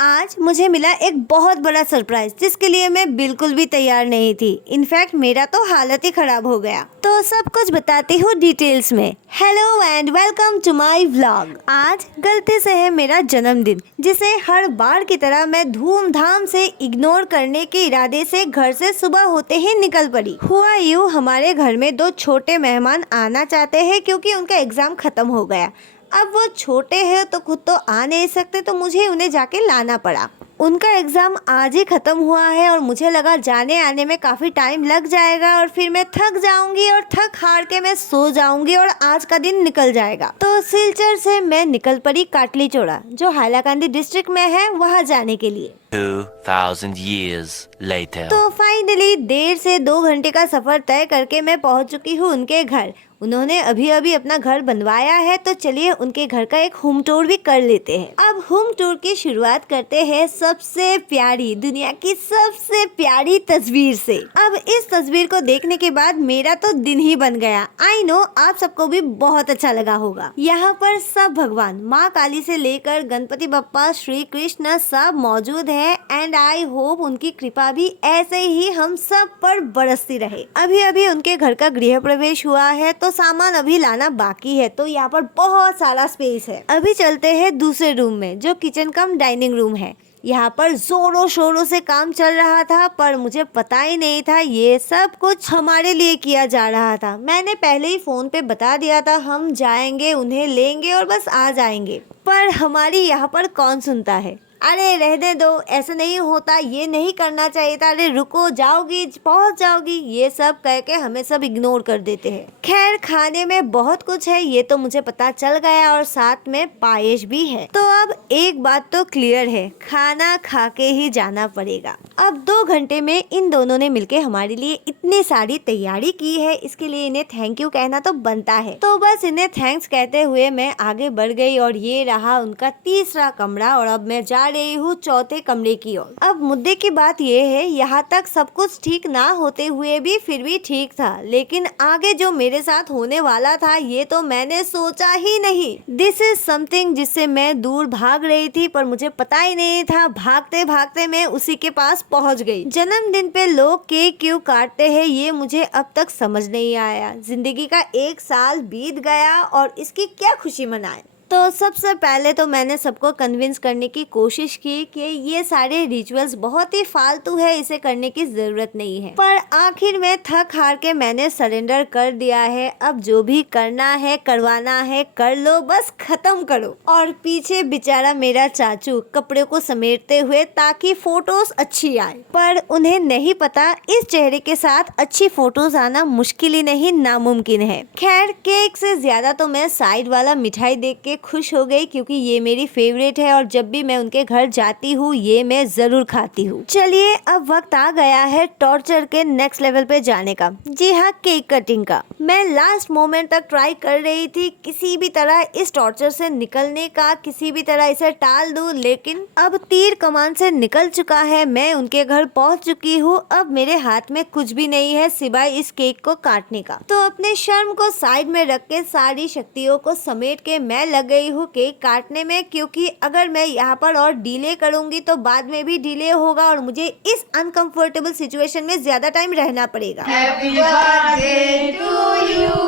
आज मुझे मिला एक बहुत बड़ा सरप्राइज जिसके लिए मैं बिल्कुल भी तैयार नहीं थी। इनफैक्ट मेरा तो हालत ही खराब हो गया। तो सब कुछ बताती हूँ डिटेल्स में। Hello and welcome to my vlog. आज गलती से है मेरा जन्मदिन, जिसे हर बार की तरह मैं धूमधाम से इग्नोर करने के इरादे से घर से सुबह होते ही निकल पड़ी। हुआ यूँ, हमारे घर में 2 छोटे मेहमान आना चाहते हैं क्योंकि उनका एग्जाम खत्म हो गया। अब वो छोटे हैं तो खुद तो आ नहीं सकते, तो मुझे उन्हें जाके लाना पड़ा। उनका एग्ज़ाम आज ही ख़त्म हुआ है और मुझे लगा जाने आने में काफ़ी टाइम लग जाएगा और फिर मैं थक जाऊंगी और थक हार के मैं सो जाऊंगी और आज का दिन निकल जाएगा। तो सिलचर से मैं निकल पड़ी काटली चौड़ा, जो हाइलाकांदी डिस्ट्रिक्ट में है, वहाँ जाने के लिए। 2000 years later. तो फाइनली देर से 2 घंटे का सफ़र तय करके मैं पहुँच चुकी हूँ उनके घर। उन्होंने अभी अभी अपना घर बनवाया है, तो चलिए उनके घर का एक होम टूर भी कर लेते हैं। अब होम टूर की शुरुआत करते हैं सबसे प्यारी, दुनिया की सबसे प्यारी तस्वीर से। अब इस तस्वीर को देखने के बाद मेरा तो दिन ही बन गया। आई नो आप सबको भी बहुत अच्छा लगा होगा। यहाँ पर सब भगवान, माँ काली से लेकर गणपति बप्पा, श्री कृष्ण सब मौजूद है एंड आई होप उनकी कृपा भी ऐसे ही हम सब पर बरसती रहे। अभी अभी उनके घर का गृह प्रवेश हुआ है, तो सामान अभी लाना बाकी है, तो यहाँ पर बहुत सारा स्पेस है। अभी चलते हैं दूसरे रूम में, जो किचन कम डाइनिंग रूम है। यहाँ पर जोरों शोरों से काम चल रहा था, पर मुझे पता ही नहीं था ये सब कुछ हमारे लिए किया जा रहा था। मैंने पहले ही फोन पे बता दिया था हम जाएंगे, उन्हें लेंगे और बस आ जाएंगे, पर हमारी यहाँ पर कौन सुनता है। अरे रहने दो, ऐसा नहीं होता, ये नहीं करना चाहिए था, अरे रुको, जाओगी पहुंच जाओगी, ये सब कह के हमें सब इग्नोर कर देते हैं। खैर खाने में बहुत कुछ है, ये तो मुझे पता चल गया और साथ में पायस भी है। तो अब एक बात तो क्लियर है, खाना खा के ही जाना पड़ेगा। अब 2 घंटे में इन दोनों ने मिलके हमारे लिए इतनी सारी तैयारी की है, इसके लिए इन्हें थैंक यू कहना तो बनता है। तो बस इन्हें थैंक्स कहते हुए मैं आगे बढ़ गई और ये रहा उनका तीसरा कमरा और अब मैं जा रही हूँ चौथे कमरे की ओर। अब मुद्दे की बात ये है, यहाँ तक सब कुछ ठीक ना होते हुए भी फिर भी ठीक था, लेकिन आगे जो मेरे साथ होने वाला था ये तो मैंने सोचा ही नहीं। दिस इज समथिंग जिससे मैं दूर भाग रही थी, पर मुझे पता ही नहीं था भागते भागते मैं उसी के पास पहुँच गई। जन्मदिन पे लोग केक क्यों काटते हैं ये मुझे अब तक समझ नहीं आया। जिंदगी का 1 साल बीत गया और इसकी क्या खुशी मनाए। तो सबसे पहले तो मैंने सबको कन्विंस करने की कोशिश की कि ये सारे रिचुअल्स बहुत ही फालतू है, इसे करने की जरूरत नहीं है। पर आखिर में थक हार के मैंने सरेंडर कर दिया है। अब जो भी करना है करवाना है कर लो, बस खत्म करो। और पीछे बेचारा मेरा चाचू कपड़े को समेटते हुए ताकि फोटोज अच्छी आए, पर उन्हें नहीं पता इस चेहरे के साथ अच्छी फोटोज आना मुश्किल ही नहीं नामुमकिन है। खैर केक से ज्यादा तो मैं साइड वाला मिठाई देख के खुश हो गई, क्योंकि ये मेरी फेवरेट है और जब भी मैं उनके घर जाती हूँ ये मैं जरूर खाती हूँ। चलिए अब वक्त आ गया है टॉर्चर के नेक्स्ट लेवल पे जाने का। जी हाँ, केक कटिंग का। मैं लास्ट मोमेंट तक ट्राई कर रही थी किसी भी तरह इस टॉर्चर से निकलने का, किसी भी तरह इसे टाल दूं, लेकिन अब तीर कमान से निकल चुका है। मैं उनके घर पहुँच चुकी हूँ। अब मेरे हाथ में कुछ भी नहीं है सिवाय इस केक को काटने का। तो अपने शर्म को साइड में रख के सारी शक्तियों को समेट के मैं लग गई हूँ केक काटने में, क्योंकि अगर मैं यहाँ पर और डिले करूंगी तो बाद में भी डिले होगा और मुझे इस अनकंफर्टेबल सिचुएशन में ज्यादा टाइम रहना पड़ेगा। Happy birthday to you.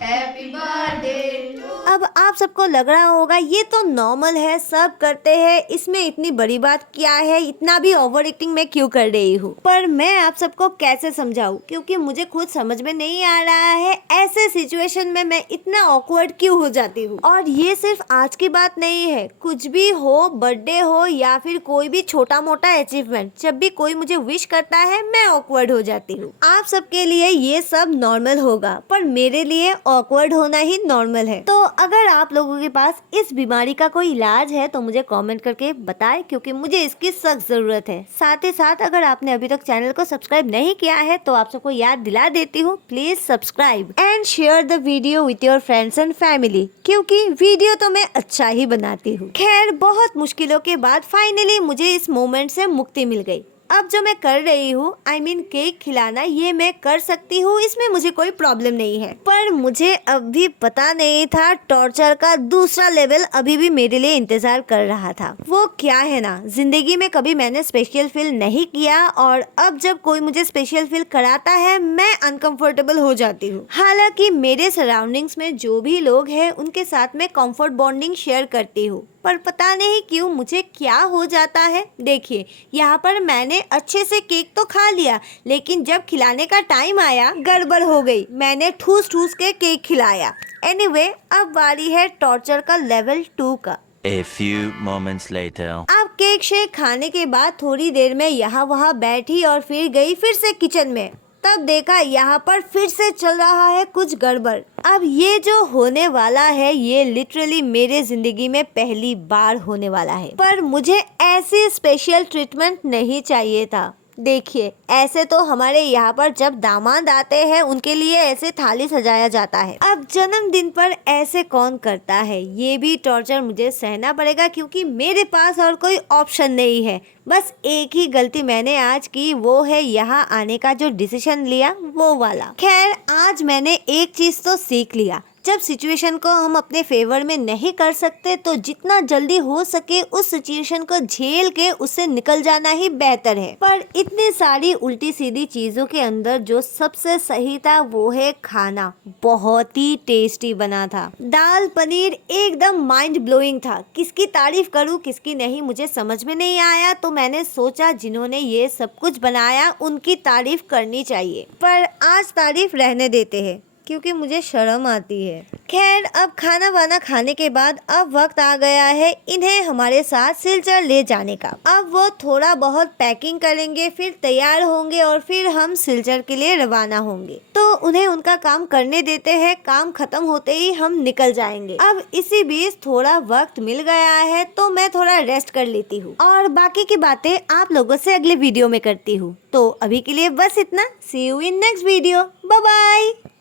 Happy birthday to अब आप सबको लग रहा होगा ये तो नॉर्मल है, सब करते हैं, इसमें इतनी बड़ी बात क्या है, इतना भी ओवर एक्टिंग मैं क्यों कर रही हूँ। पर मैं आप सबको कैसे समझाऊं, क्योंकि मुझे खुद समझ में नहीं आ रहा है ऐसे सिचुएशन में मैं इतना ऑकवर्ड क्यों हो जाती हूँ। और ये सिर्फ आज की बात नहीं है, कुछ भी हो, बर्थडे हो या फिर कोई भी छोटा मोटा अचीवमेंट, जब भी कोई मुझे विश करता है मैं ऑकवर्ड हो जाती हूँ। आप सबके लिए ये सब नॉर्मल होगा, पर मेरे लिए ऑकवर्ड होना ही नॉर्मल है। तो अगर आप लोगों के पास इस बीमारी का कोई इलाज है तो मुझे कमेंट करके बताएं, क्योंकि मुझे इसकी सख्त जरूरत है। साथ ही साथ अगर आपने अभी तक चैनल को सब्सक्राइब नहीं किया है तो आप सबको याद दिला देती हूँ, please subscribe and share the video with your friends and family, क्योंकि वीडियो तो मैं अच्छा ही बनाती हूँ। खैर बहुत मुश्किलों के बाद फाइनली मुझे इस मोमेंट से मुक्ति मिल गई। अब जो मैं कर रही हूँ केक खिलाना, ये मैं कर सकती हूँ, इसमें मुझे कोई प्रॉब्लम नहीं है। पर मुझे अभी पता नहीं था टॉर्चर का दूसरा लेवल अभी भी मेरे लिए इंतजार कर रहा था। वो क्या है ना, जिंदगी में कभी मैंने स्पेशल फील नहीं किया और अब जब कोई मुझे स्पेशल फील कराता है मैं अनकंफर्टेबल हो जाती हूँ। हालांकि मेरे सराउंडिंग्स में जो भी लोग हैं उनके साथ मैं कंफर्ट बॉन्डिंग शेयर करती हूँ, पर पता नहीं क्यों मुझे क्या हो जाता है। देखिए यहाँ पर मैंने अच्छे से केक तो खा लिया, लेकिन जब खिलाने का टाइम आया गड़बड़ हो गई, मैंने ठूस ठूस के केक खिलाया। एनीवे, अब बारी है टॉर्चर का लेवल 2 का। A few moments later. अब केक शेक खाने के बाद थोड़ी देर में यहाँ वहाँ बैठी और फिर गई फिर से किचन में। तब देखा यहाँ पर फिर से चल रहा है कुछ गड़बड़। अब ये जो होने वाला है ये लिटरली मेरे जिंदगी में पहली बार होने वाला है, पर मुझे ऐसी स्पेशल ट्रीटमेंट नहीं चाहिए था। देखिए ऐसे तो हमारे यहाँ पर जब दामाद आते हैं उनके लिए ऐसे थाली सजाया जाता है। अब जन्मदिन पर ऐसे कौन करता है, ये भी टॉर्चर मुझे सहना पड़ेगा क्योंकि मेरे पास और कोई ऑप्शन नहीं है। बस एक ही गलती मैंने आज की, वो है यहाँ आने का जो डिसीजन लिया वो वाला। खैर आज मैंने एक चीज तो सीख लिया, जब सिचुएशन को हम अपने फेवर में नहीं कर सकते तो जितना जल्दी हो सके उस सिचुएशन को झेल के उससे निकल जाना ही बेहतर है। पर इतनी सारी उल्टी सीधी चीजों के अंदर जो सबसे सही था वो है खाना। बहुत ही टेस्टी बना था। दाल पनीर एकदम माइंड ब्लोइंग था। किसकी तारीफ करूं किसकी नहीं मुझे समझ में नहीं आया, तो मैंने सोचा जिन्होंने ये सब कुछ बनाया उनकी तारीफ करनी चाहिए। पर आज तारीफ रहने देते हैं क्योंकि मुझे शर्म आती है। खैर अब खाना वाना खाने के बाद अब वक्त आ गया है इन्हें हमारे साथ सिलचर ले जाने का। अब वो थोड़ा बहुत पैकिंग करेंगे, फिर तैयार होंगे और फिर हम सिलचर के लिए रवाना होंगे। तो उन्हें उनका काम करने देते हैं, काम खत्म होते ही हम निकल जाएंगे। अब इसी बीच थोड़ा वक्त मिल गया है तो मैं थोड़ा रेस्ट कर लेती हूँ और बाकी की बातें आप लोगों से अगले वीडियो में करती हूँ। तो अभी के लिए बस इतना। See you in next video. Bye bye.